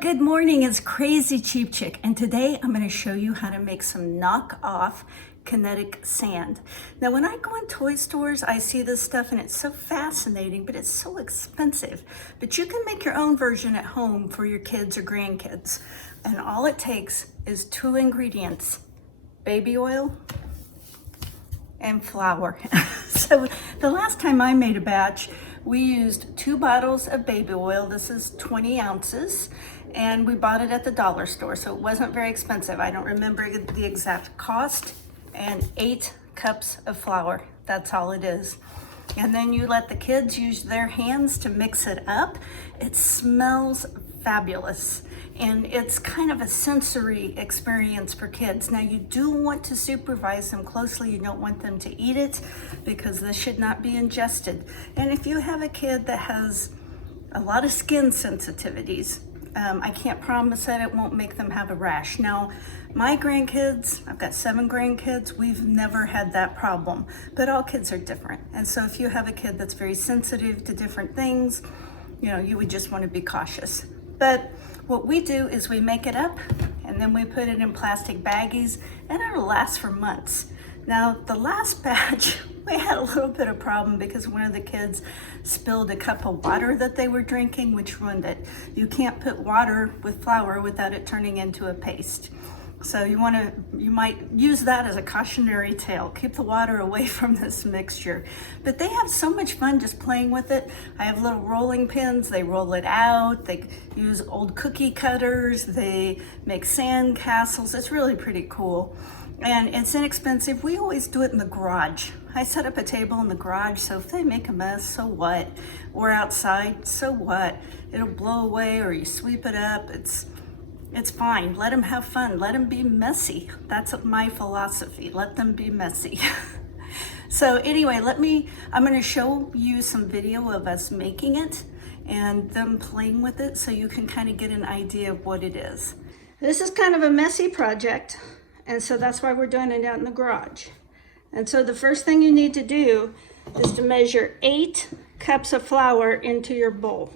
Good morning, it's Crazy Cheap Chick, and today I'm going to show you how to make some knockoff kinetic sand. Now when I go in toy stores, I see this stuff and it's so fascinating, but it's so expensive. But you can make your own version at home for your kids or grandkids. And all it takes is 2 ingredients, baby oil and flour. So the last time I made a batch, we used 2 bottles of baby oil. This is 20 ounces, and we bought it at the dollar store, so it wasn't very expensive. I don't remember the exact cost. And 8 cups of flour. That's all it is. And then you let the kids use their hands to mix it up. It smells fabulous. And it's kind of a sensory experience for kids. Now you do want to supervise them closely. You don't want them to eat it because this should not be ingested. And if you have a kid that has a lot of skin sensitivities, I can't promise that it won't make them have a rash. Now, my grandkids, I've got 7 grandkids, we've never had that problem, but all kids are different. And so if you have a kid that's very sensitive to different things, you know, you would just want to be cautious. But what we do is we make it up and then we put it in plastic baggies and it'll last for months. Now, the last batch, we had a little bit of problem because one of the kids spilled a cup of water that they were drinking, which ruined it. You can't put water with flour without it turning into a paste. So you might use that as a cautionary tale. Keep the water away from this mixture. But they have so much fun just playing with it. I have little rolling pins. They roll it out. They use old cookie cutters. They make sand castles. It's really pretty cool. And it's inexpensive. We always do it in the garage. I set up a table in the garage, so if they make a mess, so what? Or outside, so what? It'll blow away, or you sweep it up. It's fine. Let them have fun. Let them be messy. That's my philosophy. Let them be messy. So anyway, I'm going to show you some video of us making it and them playing with it so you can kind of get an idea of what it is. This is kind of a messy project. And so that's why we're doing it out in the garage. And so the first thing you need to do is to measure 8 cups of flour into your bowl.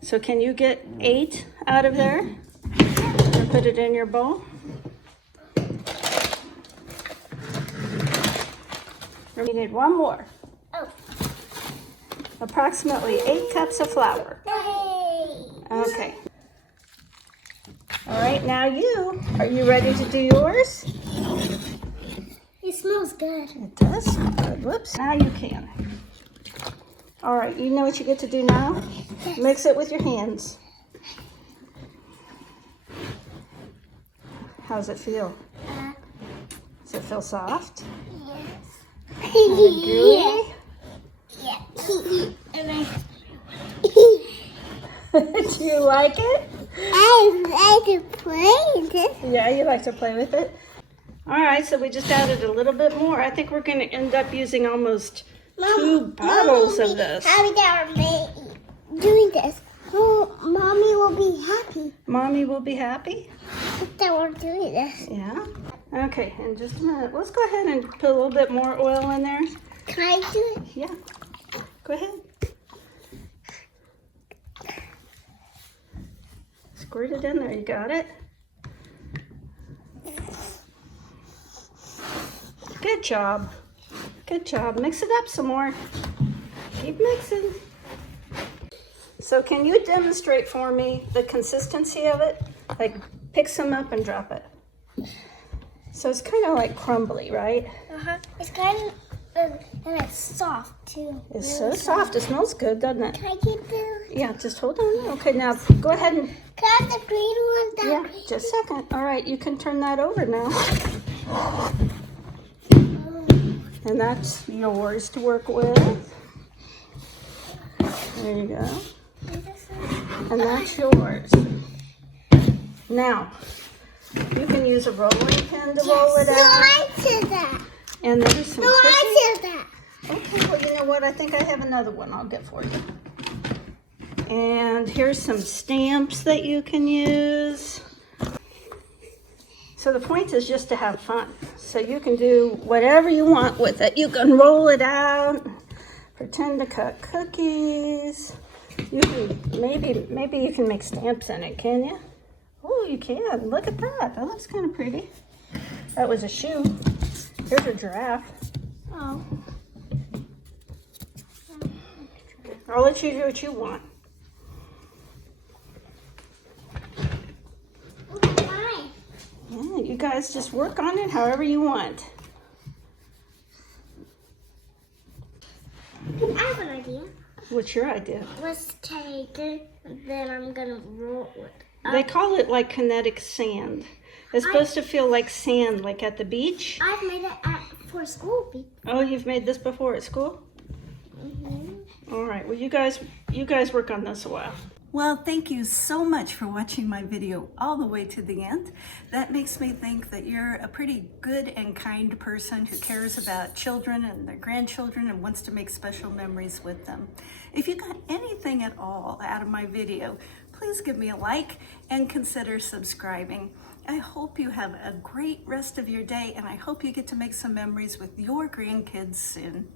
So can you get 8 out of there? And put it in your bowl. We need 1 more. Oh. Approximately 8 cups of flour. Okay. All right, now are you ready to do yours? It smells good. It does smell good. Whoops. Now you can. All right, you know what you get to do now? Yes. Mix it with your hands. How's it feel? Does it feel soft? Yes. Gooey? Yeah. Do you like it? I like to play with it. Yeah, you like to play with it? All right, so we just added a little bit more. I think we're going to end up using almost 2 bottles of this. Happy that we're doing this. Oh, Mommy will be happy. Mommy will be happy? That we're doing this. Yeah? Okay, in just a minute. Let's go ahead and put a little bit more oil in there. Can I do it? Yeah. Go ahead. Squirt it in there. You got it? Good job. Good job. Mix it up some more. Keep mixing. So can you demonstrate for me the consistency of it? Like pick some up and drop it. So it's kind of like crumbly, right? Uh-huh. It's kind of, and it's soft too. It's really so soft. It smells good, doesn't it? Can I get the... Yeah, just hold on. Okay, now go ahead and... Can I have the green one? Yeah, just a second. All right, you can turn that over now. And that's yours to work with. There you go. And that's yours. Now, you can use a rolling pin to roll it out. No, I said that. And there's some No, cookies. I said that. Okay, well, you know what? I think I have another one I'll get for you. And here's some stamps that you can use. So the point is just to have fun. So you can do whatever you want with it. You can roll it out, pretend to cut cookies. You can, maybe you can make stamps in it, can you? Oh, you can. Look at that. That looks kind of pretty. That was a shoe. Here's a giraffe. Oh. I'll let you do what you want. Why? Yeah, you guys just work on it however you want. I have an idea. What's your idea? Let's take it, and then I'm gonna roll it up. They call it like kinetic sand. It's supposed to feel like sand, like at the beach. I've made it for school. Oh, you've made this before at school? All right, well, you guys work on this a while. Well, thank you so much for watching my video all the way to the end. That makes me think that you're a pretty good and kind person who cares about children and their grandchildren and wants to make special memories with them. If you got anything at all out of my video, please give me a like and consider subscribing. I hope you have a great rest of your day, and I hope you get to make some memories with your grandkids soon.